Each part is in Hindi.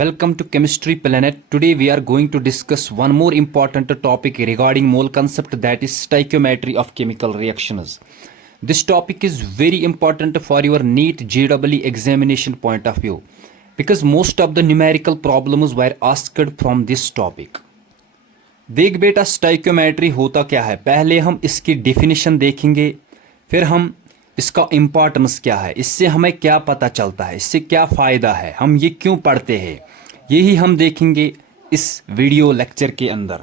Welcome to Chemistry Planet. Today we are going to discuss one more important topic regarding mole concept, that is stoichiometry of chemical reactions. This topic is very important for your NEET JEE examination point of view because most of the numerical problems were asked from this topic. देख बेटा स्टोइकियोमेट्री होता क्या है, पहले हम इसकी डेफिनेशन देखेंगे, फिर हम इसका इम्पोर्टेंस क्या है, इससे हमें क्या पता चलता है, इससे क्या फ़ायदा है, हम ये क्यों पढ़ते हैं, यही हम देखेंगे इस वीडियो लेक्चर के अंदर।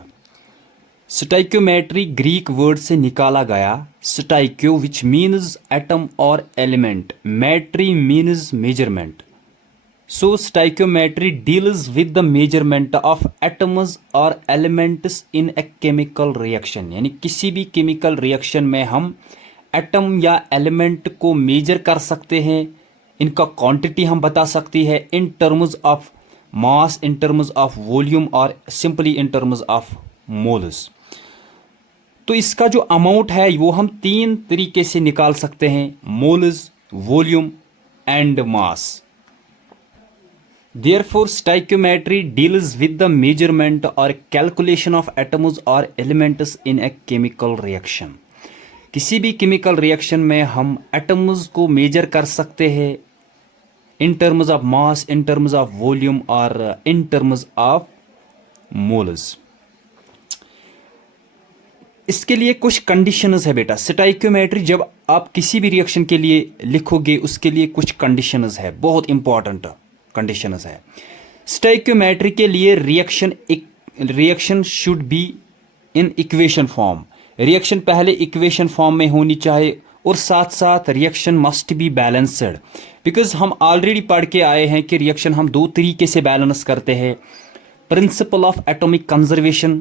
स्टोइकियोमेट्री ग्रीक वर्ड से निकाला गया, स्टोइकियो विच मीन्स एटम और element, metry means measurement. So stoichiometry deals with the measurement of atoms or elements in a chemical reaction, यानी किसी भी केमिकल रिएक्शन में हम एटम या एलिमेंट को मेजर कर सकते हैं, इनका क्वांटिटी हम बता सकती है in terms of mass, in terms of volume और simply in terms of moles. तो इसका जो अमाउंट है वो हम तीन तरीके से निकाल सकते हैं, moles, volume and mass. Therefore, stoichiometry deals with the measurement or calculation of atoms or elements in a chemical reaction. किसी भी केमिकल रिएक्शन में हम एटम्स को मेजर कर सकते हैं in terms of mass, in terms of volume और इन टर्म्स ऑफ मोल्स। इसके लिए कुछ कंडीशंस है बेटा। स्टोइकियोमेट्री जब आप किसी भी रिएक्शन के लिए लिखोगे उसके लिए कुछ कंडीशंस है, बहुत इंपॉर्टेंट कंडीशंस है। स्टोइकियोमेट्री के लिए reaction should be in equation form, reaction पहले इक्वेशन फॉर्म में होनी चाहिए और साथ साथ reaction must be balanced, because हम ऑलरेडी पढ़ के आए हैं कि रिएक्शन हम दो तरीके से बैलेंस करते हैं, प्रिंसिपल ऑफ एटॉमिक कंजर्वेशन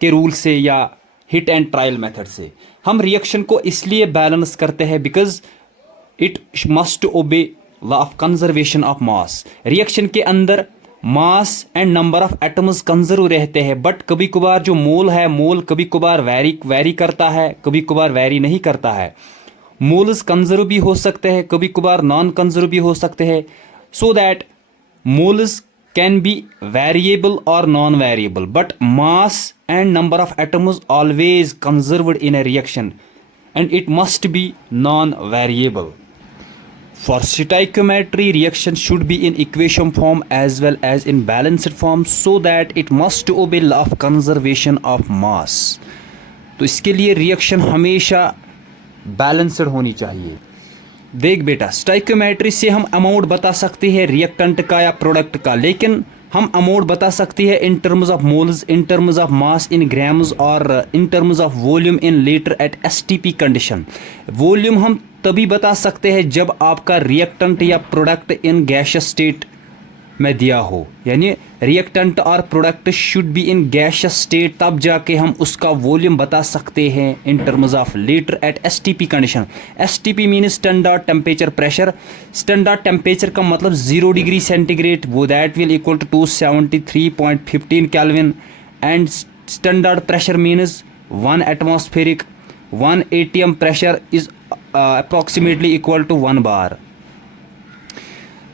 के रूल से या हिट एंड ट्रायल मेथड से। हम रिएक्शन को इसलिए बैलेंस करते हैं बिकॉज इट मस्ट ओबे law of conservation of mass. Reaction के अंदर मास and number of atoms conserve रहते हैं, बट कभी कभार जो मोल है, मोल कभी कभार वेरी करता है, कभी कभार वेरी नहीं करता है। मोल्स कंजर्व भी हो सकते हैं, कभी कभार नॉन कंजर्व भी हो सकते हैं, so that moles can be variable और non variable, but mass and number of atoms always conserved in a reaction and it must be non variable. For stoichiometry, reaction should be in equation form as well as in balanced form so that it must obey law of conservation of mass. तो इसके लिए रिएक्शन हमेशा बैलेंस्ड होनी चाहिए। देख बेटा, स्टोइकियोमेट्री से हम अमाउंट बता सकते हैं रिएक्टेंट का या प्रोडक्ट का, लेकिन हम अमाउंट बता सकते हैं in terms of moles, in terms of mass in grams और in terms of volume in litre at STP condition. Volume हम तभी बता सकते हैं जब आपका रिएक्टेंट या प्रोडक्ट इन गैसियस स्टेट में दिया हो, यानी रिएक्टेंट और product should be in gaseous state, तब जाके हम उसका वॉल्यूम बता सकते हैं in terms of litre at STP condition. STP mean standard temperature pressure. Standard temperature का मतलब 0 डिग्री सेंटीग्रेड, वो that will equal to 273.15 kelvin, and standard pressure means 1 atmospheric 1 atm pressure is approximately equal to 1 bar.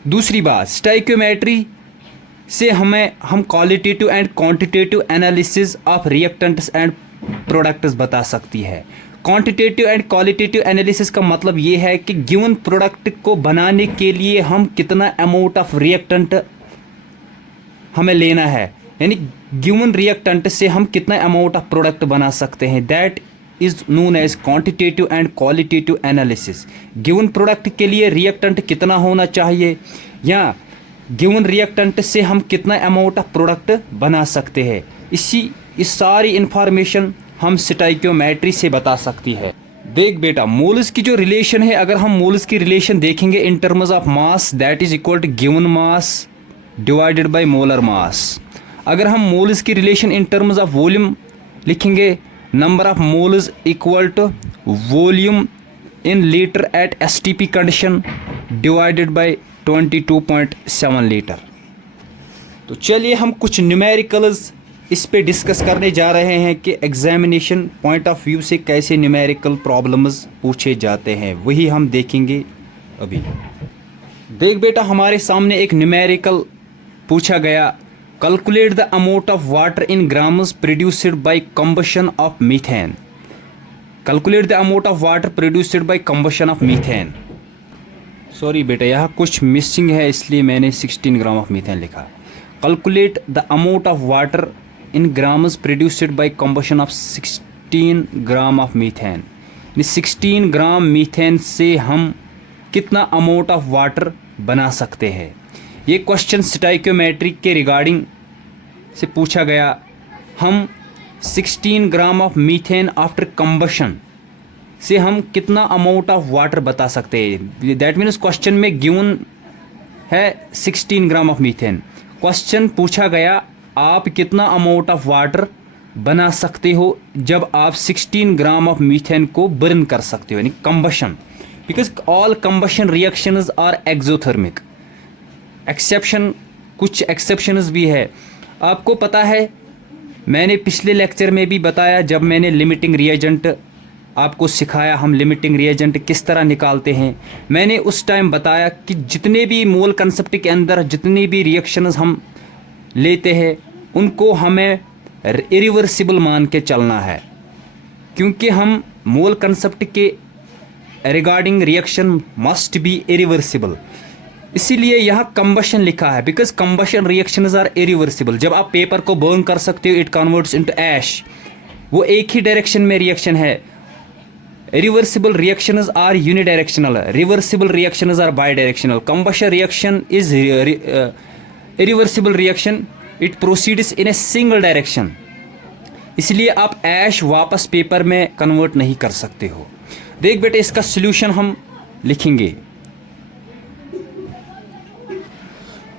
दूसरी बात, स्टोइकियोमेट्री से हम qualitative and quantitative analysis of reactants and products बता सकती है। क्वांटिटेटिव एंड क्वालिटेटिव एनालिसिस का मतलब ये है कि गिवन प्रोडक्ट को बनाने के लिए हम कितना अमाउंट ऑफ रिएक्टेंट हमें लेना है, यानी गिवन रिएक्टेंट से हम कितना अमाउंट ऑफ प्रोडक्ट बना सकते हैं, that is known as quantitative and qualitative analysis. Given product के लिए रिएक्टेंट कितना होना चाहिए या गिवन रिएक्टेंट से हम कितना अमाउंट ऑफ प्रोडक्ट बना सकते हैं, इस सारी इंफॉर्मेशन हम स्टोइकियोमेट्री से बता सकती है। देख बेटा, मोल्स की जो रिलेशन है, अगर हम मोल्स की रिलेशन देखेंगे in terms of mass, that is equal to given mass divided by molar mass. अगर हम मोल्स की relation in terms of volume लिखेंगे, number of moles equal to volume in liter at STP condition divided by 22.7 litre. तो चलिए हम कुछ न्यूमेरिकल्स इस पे डिस्कस करने जा रहे हैं कि एग्जामिनेशन पॉइंट ऑफ व्यू से कैसे न्यूमेरिकल प्रॉब्लम्स पूछे जाते हैं, वही हम देखेंगे अभी। देख बेटा, हमारे सामने एक न्यूमेरिकल पूछा गया calculate the amount of water in grams produced by combustion of methane. Calculate the amount of water produced by combustion of methane. Sorry बेटा, यहाँ कुछ मिसिंग है इसलिए मैंने 16 ग्राम ऑफ मीथेन लिखा। Calculate the amount of water in grams produced by combustion of 16 gram of methane. 16 gram methane से हम कितना अमाउंट ऑफ वाटर बना सकते हैं। ये क्वेश्चन स्टोइकियोमेट्री के रिगार्डिंग से पूछा गया। हम 16 gram of methane after combustion से हम कितना अमाउंट ऑफ वाटर बता सकते हैं। दैट मीन्स क्वेश्चन में गिवन है 16 ग्राम ऑफ मीथेन। क्वेश्चन पूछा गया आप कितना अमाउंट ऑफ वाटर बना सकते हो जब आप 16 ग्राम ऑफ मीथेन को बर्न कर सकते हो, यानी combustion. Because all combustion reactions are exothermic. Exception, कुछ एक्सेप्शंस भी है। आपको पता है मैंने पिछले लेक्चर में भी बताया, जब मैंने लिमिटिंग रिएजेंट आपको सिखाया, हम लिमिटिंग रिएजेंट किस तरह निकालते हैं। मैंने उस टाइम बताया कि जितने भी मोल कंसेप्ट के अंदर जितनी भी रिएक्शंस हम लेते हैं उनको हमें इरिवर्सिबल मान के चलना है, क्योंकि हम मोल कंसेप्ट के regarding reaction must be irreversible. इसीलिए यहाँ कंबशन लिखा है, because combustion reactions are irreversible. जब आप पेपर को बर्न कर सकते हो, इट कन्वर्ट्स इनटू ऐश। वो एक ही डायरेक्शन में रिएक्शन है। Reversible reactions are unidirectional, reversible reactions are bidirectional. Combustion reaction is irreversible reaction, it proceeds in a single direction. इसलिए आप ऐश वापस पेपर में कन्वर्ट नहीं कर सकते हो। देख बेटे, इसका सॉल्यूशन हम लिखेंगे।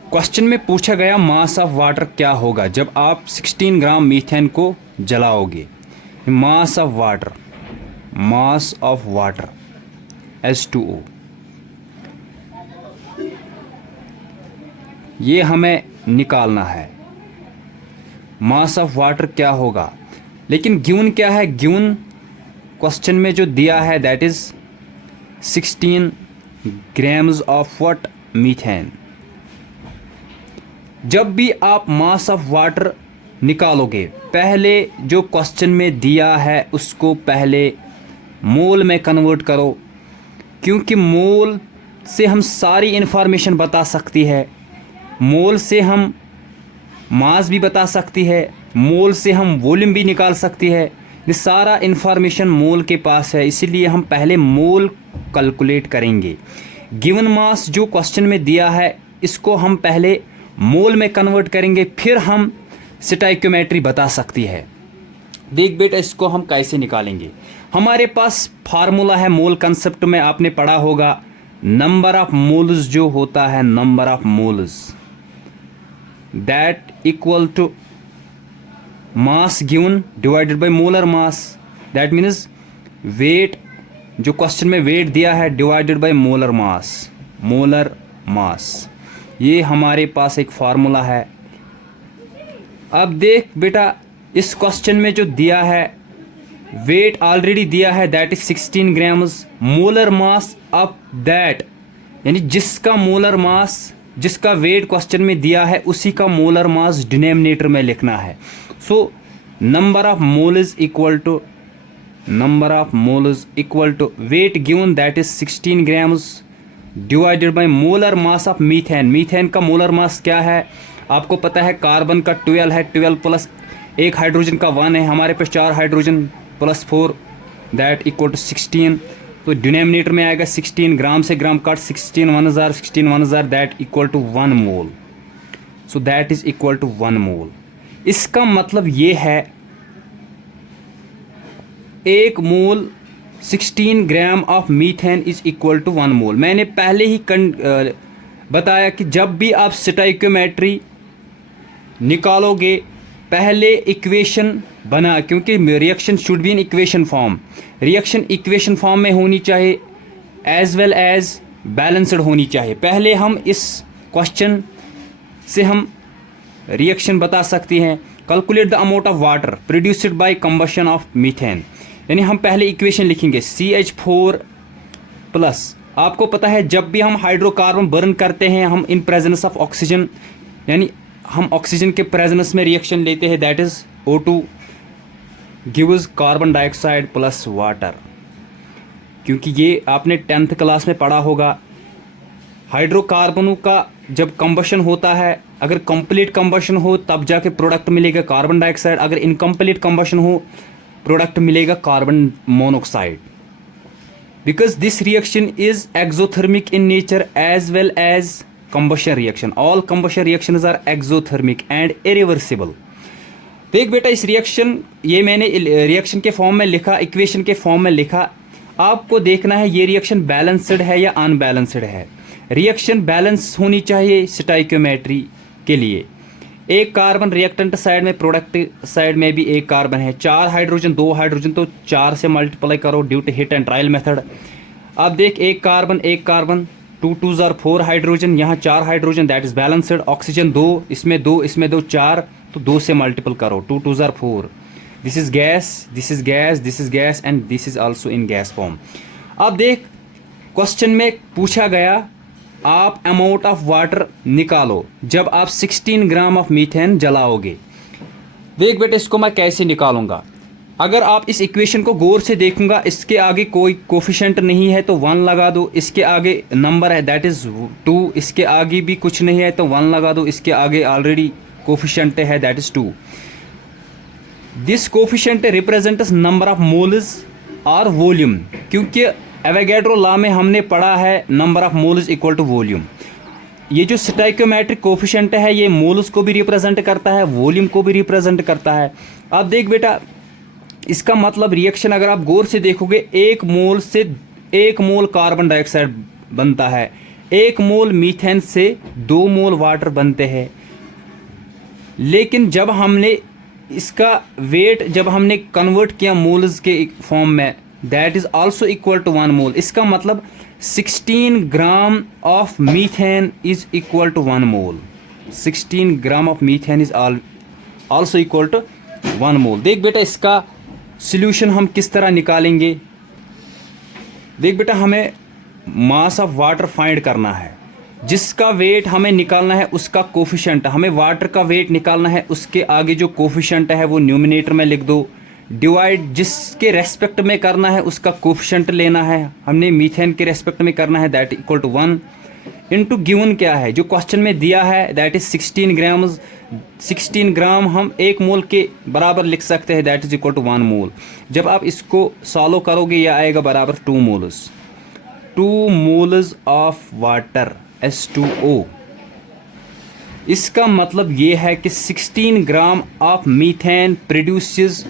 क्वेश्चन में पूछा गया मास ऑफ वाटर क्या होगा जब आप 16 ग्राम मीथेन को जलाओगे। Mass of water, mass of water H2O, ये हमें निकालना है। मास ऑफ वाटर क्या होगा, लेकिन गिवन क्या है? गिवन क्वेश्चन में जो दिया है that is 16 grams of what, methane. जब भी आप मास ऑफ वाटर निकालोगे, पहले जो क्वेश्चन में दिया है उसको पहले मोल में कन्वर्ट करो, क्योंकि मोल से हम सारी इन्फॉर्मेशन बता सकती है। मोल से हम मास भी बता सकती है, मोल से हम वॉल्यूम भी निकाल सकती है। ये सारा इन्फॉर्मेशन मोल के पास है, इसीलिए हम पहले मोल कैलकुलेट करेंगे। गिवन मास जो क्वेश्चन में दिया है इसको हम पहले मोल में कन्वर्ट करेंगे, फिर हम स्टोइकियोमेट्री बता सकती है। देख बेटा, इसको हम कैसे निकालेंगे। हमारे पास फार्मूला है मोल कंसेप्ट में, आपने पढ़ा होगा। नंबर ऑफ मोल्स जो होता है, number of moles that equal to mass given divided by molar mass. That means weight, जो क्वेश्चन में वेट दिया है, divided by molar mass. Molar mass, ये हमारे पास एक फार्मूला है। अब देख बेटा, इस क्वेश्चन में जो दिया है वेट ऑलरेडी दिया है that is 16 grams. Molar mass of that, यानी जिसका मोलर मास, जिसका वेट क्वेश्चन में दिया है उसी का मोलर मास डिनोमिनेटर में लिखना है। So number of mole is equal to, number of mole is equal to weight given that is 16 grams divided by molar mass of methane. Methane का मोलर मास क्या है आपको पता है, कार्बन का 12 है, 12 प्लस एक हाइड्रोजन का 1 है, हमारे पास 4 hydrogen plus 4 that equal to 16। तो डिनोमिनेटर में आएगा 16, ग्राम से ग्राम काट 16 1 1000 that equal to 1 mole. So that is equal to 1 mole. इसका मतलब ये है 1 mole 16 gram of methane is equal to 1 mole. मैंने पहले ही बताया कि जब भी आप स्टोइकियोमेट्री निकालोगे पहले इक्वेशन बना, क्योंकि reaction should be in equation form. Reaction equation form में होनी चाहिए एज वेल एज बैलेंस्ड होनी चाहिए। पहले हम इस क्वेश्चन से हम रिएक्शन बता सकते हैं। Calculate the amount of water produced by combustion of methane, यानी हम पहले इक्वेशन लिखेंगे CH4 प्लस। आपको पता है जब भी हम हाइड्रोकार्बन बर्न करते हैं हम इन प्रेजेंस ऑफ ऑक्सीजन यानी हम ऑक्सीजन के प्रेजेंस में रिएक्शन लेते हैं, that is O2 gives carbon dioxide plus water. क्योंकि ये आपने 10th क्लास में पढ़ा होगा, हाइड्रोकार्बनों का जब कंबशन होता है, अगर कंप्लीट कंबशन हो तब जाके प्रोडक्ट मिलेगा कार्बन डाइऑक्साइड, अगर इनकम्प्लीट कंबशन हो प्रोडक्ट मिलेगा carbon monoxide. Because this reaction is exothermic in nature as well as combustion reaction. All combustion reactions are exothermic and irreversible. देख बेटा, इस रिएक्शन, ये मैंने रिएक्शन के फॉर्म में लिखा, इक्वेशन के फॉर्म में लिखा, आपको देखना है ये रिएक्शन बैलेंस्ड है या अनबैलेंस्ड है। रिएक्शन बैलेंस होनी चाहिए स्टोइकियोमेट्री के लिए। एक कार्बन रिएक्टेंट साइड में, प्रोडक्ट साइड में भी एक कार्बन है, 4 हाइड्रोजन 2 हाइड्रोजन, तो 4 से मल्टीप्लाई करो due to hit and trial method. अब देख, एक कार्बन 2 2s आर 4 हाइड्रोजन, यहाँ 4 hydrogen, that is balanced. Oxygen 2, इसमें 2 इसमें 2, 4, तो 2 से मल्टीपल करो, 2 2s are 4। This is gas, this is gas, this is gas and this is also in gas form. अब देख, क्वेश्चन में पूछा गया आप अमाउंट ऑफ वाटर निकालो जब आप 16 ग्राम ऑफ मीथेन जलाओगे। देख बेटे, इसको मैं कैसे निकालूंगा। अगर आप इस इक्वेशन को गौर से देखूंगा, इसके आगे कोई कोफिशिएंट नहीं है तो 1 लगा दो, इसके आगे नंबर है दैट इज 2, इसके आगे भी कुछ नहीं है तो 1 लगा दो, इसके आगे ऑलरेडी कोफिशिएंट है that is 2। This coefficient represents number of moles और वॉल्यूम, क्योंकि एवोगैड्रो लॉ में हमने पढ़ा है number of moles equal to volume. ये जो स्टोइकियोमेट्रिक कोफिशिएंट है ये मोल्स को भी रिप्रेजेंट करता है, वॉल्यूम को भी रिप्रेजेंट करता है। अब देख बेटा, इसका मतलब रिएक्शन अगर आप गौर से देखोगे, 1 मोल से 1 मोल कार्बन डाइऑक्साइड बनता है, 1 मोल मीथेन से 2 मोल वाटर बनते हैं। लेकिन जब हमने इसका वेट जब हमने कन्वर्ट किया मोल्स के फॉर्म में, that is also equal to 1 mole. इसका मतलब 16 gram of methane is equal to 1 mole. 16 gram of methane is also equal to 1 mole. देख बेटा, इसका सॉल्यूशन हम किस तरह निकालेंगे। देख बेटा, हमें मास ऑफ वाटर फाइंड करना है, जिसका वेट हमें निकालना है उसका कोफिशिएंट, हमें वाटर का वेट निकालना है, उसके आगे जो कोफिशिएंट है वो न्यूमिनेटर में लिख दो, डिवाइड जिसके रेस्पेक्ट में करना है उसका कोफिशिएंट लेना है, हमने मीथेन के रेस्पेक्ट में करना है that equal to 1 into given क्या है जो क्वेश्चन में दिया है दैट इज 16 ग्राम। 16 ग्राम हम 1 मोल के बराबर लिख सकते हैं दैट इज इक्वल टू 1 मोल। जब आप इसको सॉल्व करोगे यह आएगा बराबर 2 moles. 2 moles of water H2O। इसका मतलब ये है कि 16 gram of methane produces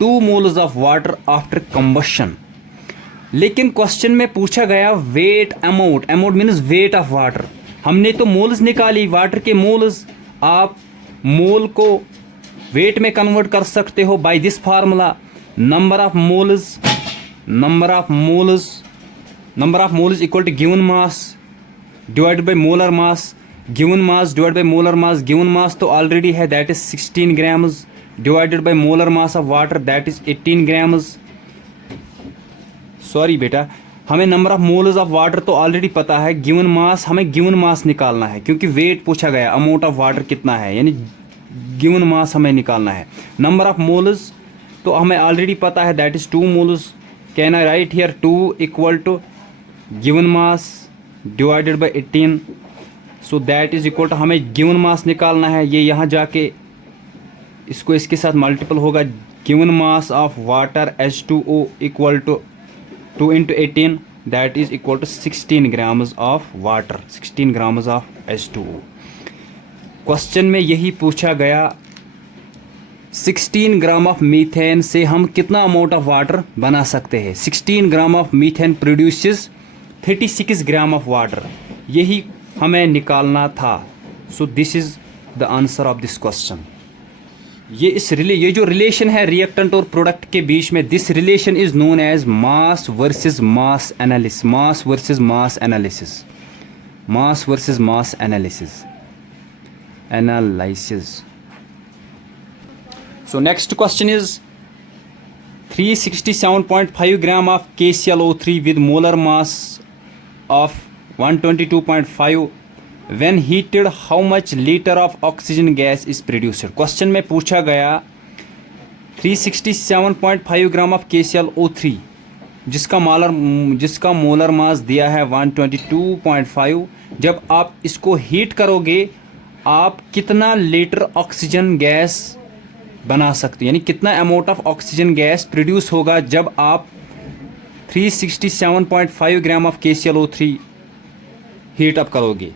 2 moles of water after combustion. लेकिन क्वेश्चन में पूछा गया weight amount, amount means weight of water. हमने तो मोल्स निकाली, वाटर के मोल्स। आप मोल को वेट में कन्वर्ट कर सकते हो by this formula, number of moles equal to given mass divided by molar mass, given mass divide by molar mass. Given mass तो ऑलरेडी है that is 16 grams divided by molar mass of water that is 18 grams. Sorry बेटा, हमें number of moles of water तो ऑलरेडी पता है, गिवन मास हमें गिवन मास निकालना है क्योंकि वेट पूछा गया, अमाउंट ऑफ वाटर कितना है यानी गिवन मास हमें निकालना है। नंबर ऑफ मोल्स तो हमें ऑलरेडी पता है that is 2 moles. Can I write here 2 equal to given mass divided by 18, so that is equal to हमें गिवन मास निकालना है। ये यहाँ जाके इसको इसके साथ मल्टीपल होगा, given mass of water H2O equal to 2 into 18 that is equal to 16 grams of water, 16 grams of H2O। Question में यही पूछा गया 16 ग्राम ऑफ मीथेन से हम कितना अमाउंट ऑफ वाटर बना सकते हैं। 16 gram of methane produces 36 gram of water, यही हमें निकालना था। सो this is the answer of this question. ये जो रिलेशन है रिएक्टेंट और प्रोडक्ट के बीच में, this relation is known as mass versus mass analysis. Mass versus mass analysis, mass versus mass analysis. So next question is 367.5 gram of KClO3 with molar mass of 122.5 when heated how much litre of oxygen gas is produced. Question में पूछा गया 367.5 ग्राम ऑफ KClO3 जिसका मोलर मास दिया है 122.5। जब आप इसको हीट करोगे आप कितना लीटर ऑक्सीजन गैस बना सकते, यानी कितना amount of oxygen gas produce होगा जब आप 367.5 gram of KClO3 heat up करोगे।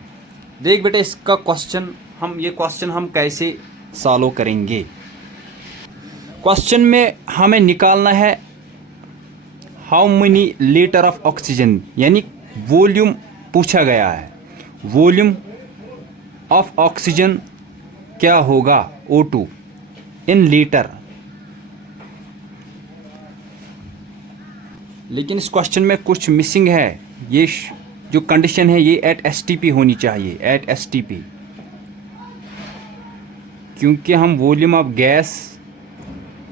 देख बेटा इसका क्वेश्चन हम कैसे सॉल्व करेंगे। क्वेश्चन में हमें निकालना है how many litre of oxygen, यानी वॉल्यूम पूछा गया है। वॉल्यूम ऑफ ऑक्सीजन क्या होगा O2 इन लीटर। लेकिन इस क्वेश्चन में कुछ मिसिंग है। ये जो कंडीशन है ये एट STP होनी चाहिए, एट STP, क्योंकि हम वॉल्यूम ऑफ गैस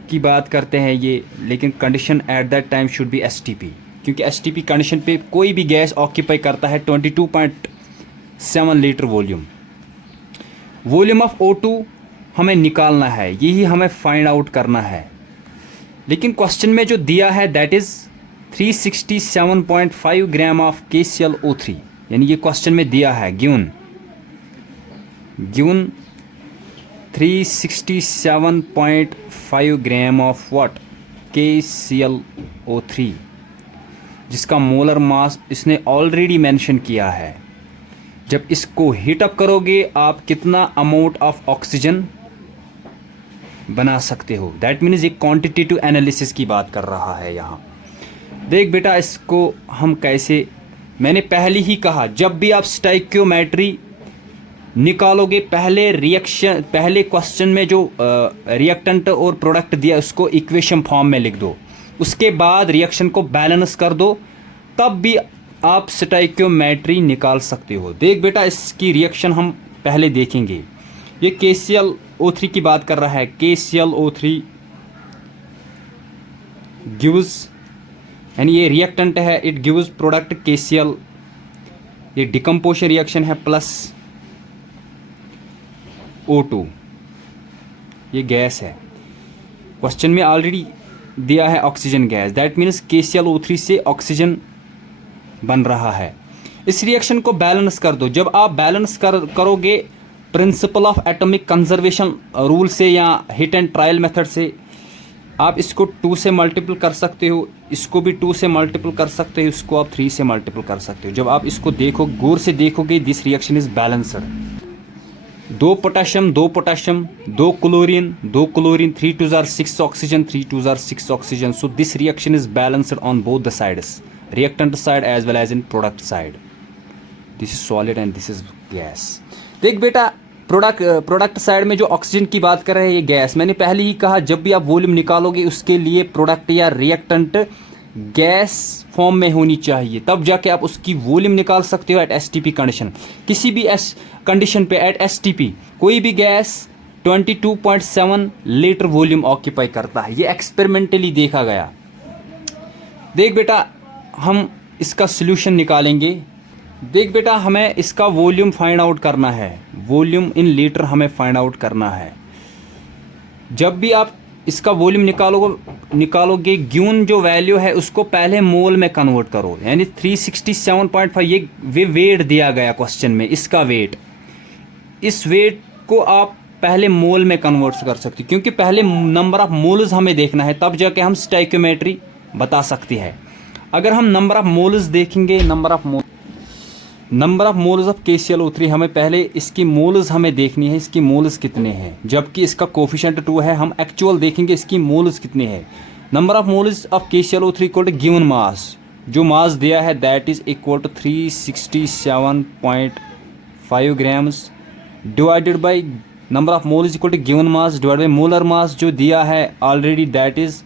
की बात करते हैं ये, लेकिन condition at that time should be STP, क्योंकि STP कंडीशन पे कोई भी गैस ऑक्यूपाई करता है 22.7 litre volume. Volume of O2 हमें निकालना है, यही हमें फाइंड आउट करना है। लेकिन क्वेश्चन में जो दिया है that is 367.5 gram of KClO3, यानी ये क्वेश्चन में दिया है given 367.5 gram of what KClO3 जिसका मोलर मास इसने ऑलरेडी मेंशन किया है। जब इसको हीट अप करोगे आप कितना अमाउंट ऑफ ऑक्सीजन बना सकते हो, दैट मीन्स एक क्वांटिटेटिव एनालिसिस की बात कर रहा है यहाँ। देख बेटा इसको हम कैसे, मैंने पहले ही कहा जब भी आप स्टोइकियोमेट्री निकालोगे पहले क्वेश्चन में जो रिएक्टेंट और प्रोडक्ट दिया उसको इक्वेशन फॉर्म में लिख दो, उसके बाद रिएक्शन को बैलेंस कर दो, तब भी आप स्टोइकियोमेट्री निकाल सकते हो। देख बेटा इसकी रिएक्शन हम पहले देखेंगे। ये KClO3 की बात कर रहा है। KClO3 गिव्स, यानी ये रिएक्टेंट है, इट गिव्स प्रोडक्ट KCl। ये डिकम्पोजिशन रिएक्शन है प्लस O2, ये गैस है। क्वेश्चन में ऑलरेडी दिया है oxygen gas, that means KClO3 से ऑक्सीजन बन रहा है। इस रिएक्शन को बैलेंस कर दो। जब आप बैलेंस करोगे principle of atomic conservation rule से या हिट एंड ट्रायल मेथड से, आप इसको 2 से मल्टीपल कर सकते हो, इसको भी 2 से मल्टीपल कर सकते हो, इसको आप 3 से मल्टीपल कर सकते हो। जब आप इसको गौर से देखोगे this reaction is balanced. 2 potassium 2 potassium 2 chlorine 2 chlorine 3 2 are 6 oxygen 3 2 are 6 oxygen. So this reaction is balanced on both the sides, reactant side as well as in product side. This is solid and this is gas. देख बेटा प्रोडक्ट साइड में जो ऑक्सीजन की बात कर रहे हैं ये गैस। मैंने पहले ही कहा जब भी आप वॉल्यूम निकालोगे उसके लिए प्रोडक्ट या रिएक्टेंट गैस फॉर्म में होनी चाहिए, तब जाके आप उसकी वॉल्यूम निकाल सकते हो एट STP कंडीशन। किसी भी कंडीशन पे एट STP कोई भी गैस 22.7 लीटर वॉल्यूम ऑक्यूपाई करता है, ये एक्सपेरिमेंटली देखा गया। देख बेटा हम इसका सॉल्यूशन निकालेंगे। देख बेटा हमें इसका वॉल्यूम फाइंड आउट करना है, वॉल्यूम इन लीटर हमें फाइंड आउट करना है। जब भी आप इसका वॉल्यूम निकालोगे गिवन जो वैल्यू है उसको पहले मोल में कन्वर्ट करो, यानी 367.5 ये वेट दिया गया क्वेश्चन में, इसका वेट, इस वेट को आप पहले मोल में कन्वर्ट कर सकते हो, क्योंकि पहले नंबर ऑफ मोल्स हमें देखना है, तब जाके हम स्टोइकियोमेट्री बता सकती है। अगर हम नंबर ऑफ मोल्स देखेंगे, number of moles of KClO3, हमें पहले इसकी मोल्स हमें देखनी है, इसकी मोल्स कितने हैं, जबकि इसका कोफिशिएंट 2 है। हम एक्चुअल देखेंगे इसकी मोल्स कितने हैं। Number of moles of KClO3 equal to given mass, जो मास दिया है that is equal to 367.5 grams divided by number of moles equal to given mass divide by molar mass जो दिया है ऑलरेडी दैट इज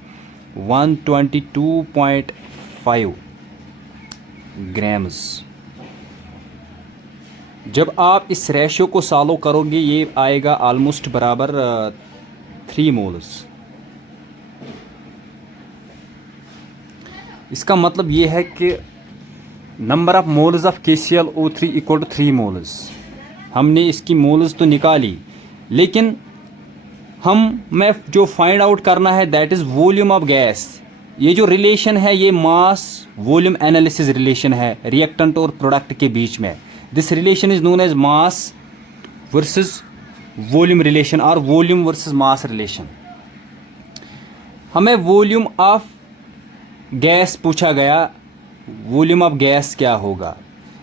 122.5 ग्राम्स। जब आप इस रेशियो को सॉल्व करोगे ये आएगा ऑलमोस्ट बराबर 3 मोल्स। इसका मतलब ये है कि number of moles of KClO3 equal to 3 moles. हमने इसकी मोल्स तो निकाली, लेकिन मैं जो फाइंड आउट करना है that is volume of gas. ये जो रिलेशन है ये मास वॉल्यूम एनालिसिस रिलेशन है रिएक्टेंट और प्रोडक्ट के बीच में। This relation is known as mass versus volume relation और वॉल्यूम वर्सेस मास रिलेशन। हमें वॉल्यूम ऑफ गैस पूछा गया, वॉल्यूम ऑफ गैस क्या होगा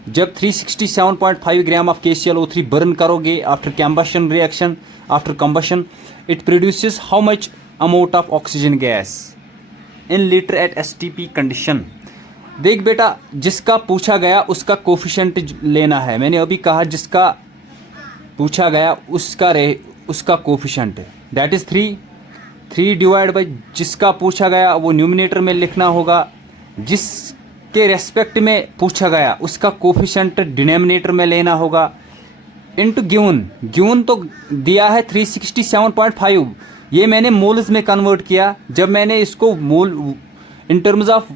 जब 367.5 ग्राम ऑफ KClO3 बर्न करोगे after combustion reaction, after combustion it produces how much amount of oxygen gas in litre at STP condition. देख बेटा, जिसका पूछा गया उसका कोफिशिएंट लेना है। मैंने अभी कहा जिसका पूछा गया उसका coefficient that is 3 divide by जिसका पूछा गया वो न्यूमिनेटर में लिखना होगा, जिसके रेस्पेक्ट में पूछा गया उसका कोफिशिएंट डिनोमिनेटर में लेना होगा, इनटू गिवन तो दिया है 367.5, ये मैंने मोल्स में कन्वर्ट किया। जब मैंने इसको mole in terms of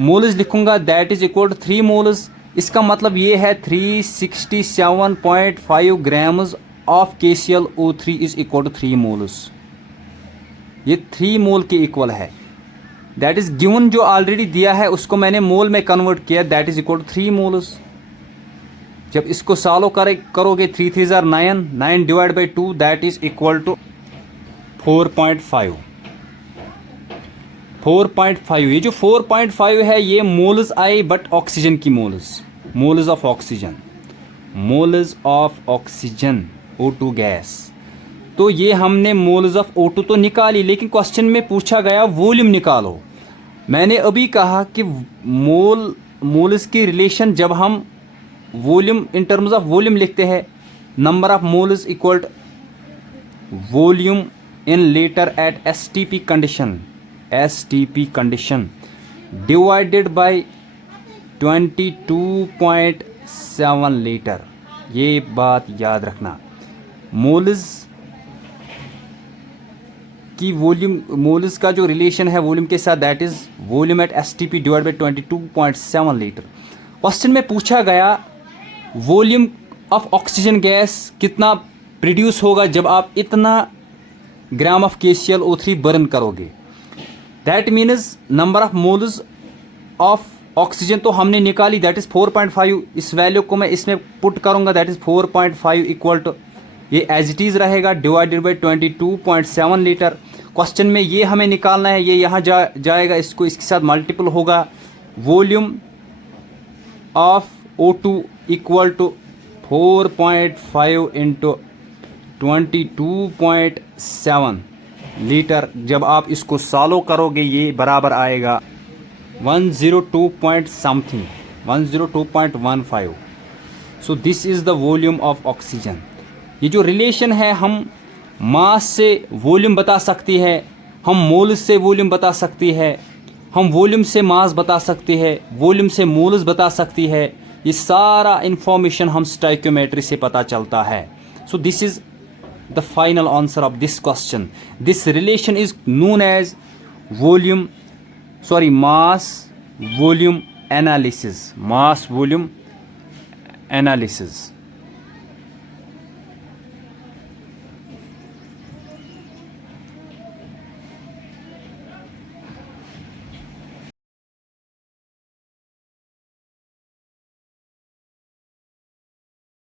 moles लिखूंगा that is equal to 3 moles. इसका मतलब ये है 367.5 grams of KClO3 is equal to 3 moles. ये 3 मोल के इक्वल है। दैट इज गिवन जो ऑलरेडी दिया है उसको मैंने मोल में कन्वर्ट किया, that is equal to 3 moles. जब इसको सॉल्व करोगे 3 3 जार 9 divide by 2 that is equal to 4.5। ये जो 4.5 है ये मोल्स आए बट ऑक्सीजन की moles of oxygen O2 gas. तो ये हमने मोल्स ऑफ O2 तो निकाली, लेकिन क्वेश्चन में पूछा गया वॉल्यूम निकालो। मैंने अभी कहा कि मोल्स की रिलेशन जब हम volume in terms of volume लिखते हैं, number of moles equal to volume in litre at STP condition divided by 22.7 litre. ये बात याद रखना, मोल्स का जो रिलेशन है वॉल्यूम के साथ that is volume at STP divide by 22.7 litre. Question में पूछा गया वॉल्यूम ऑफ ऑक्सीजन गैस कितना प्रोड्यूस होगा जब आप इतना ग्राम ऑफ KClO3 बर्न करोगे। That means number of moles of oxygen तो हमने निकाली दैट इज 4.5। इस वैल्यू को मैं इसमें पुट करूंगा दैट इज 4.5 इक्वल टू ये एज इट इज रहेगा डिवाइडेड बाई 22.7 लीटर। क्वेश्चन में ये हमें निकालना है, ये यहाँ जाएगा, इसको इसके साथ मल्टीपल होगा। Volume of O2 equal to 4.5 into 22.7 litre. जब आप इसको सॉल्व करोगे ये बराबर आएगा 102.15। So this is the volume of oxygen. ये जो रिलेशन है हम मास से वॉल्यूम बता सकती है, हम मोल्स से वॉल्यूम बता सकती है, हम वॉल्यूम से मास बता सकती है, वॉल्यूम से मोल्स बता सकती है। ये सारा इंफॉर्मेशन हम स्टोइकियोमेट्री से पता चलता है। So this is the final answer of this question. This relation is known as mass volume analysis.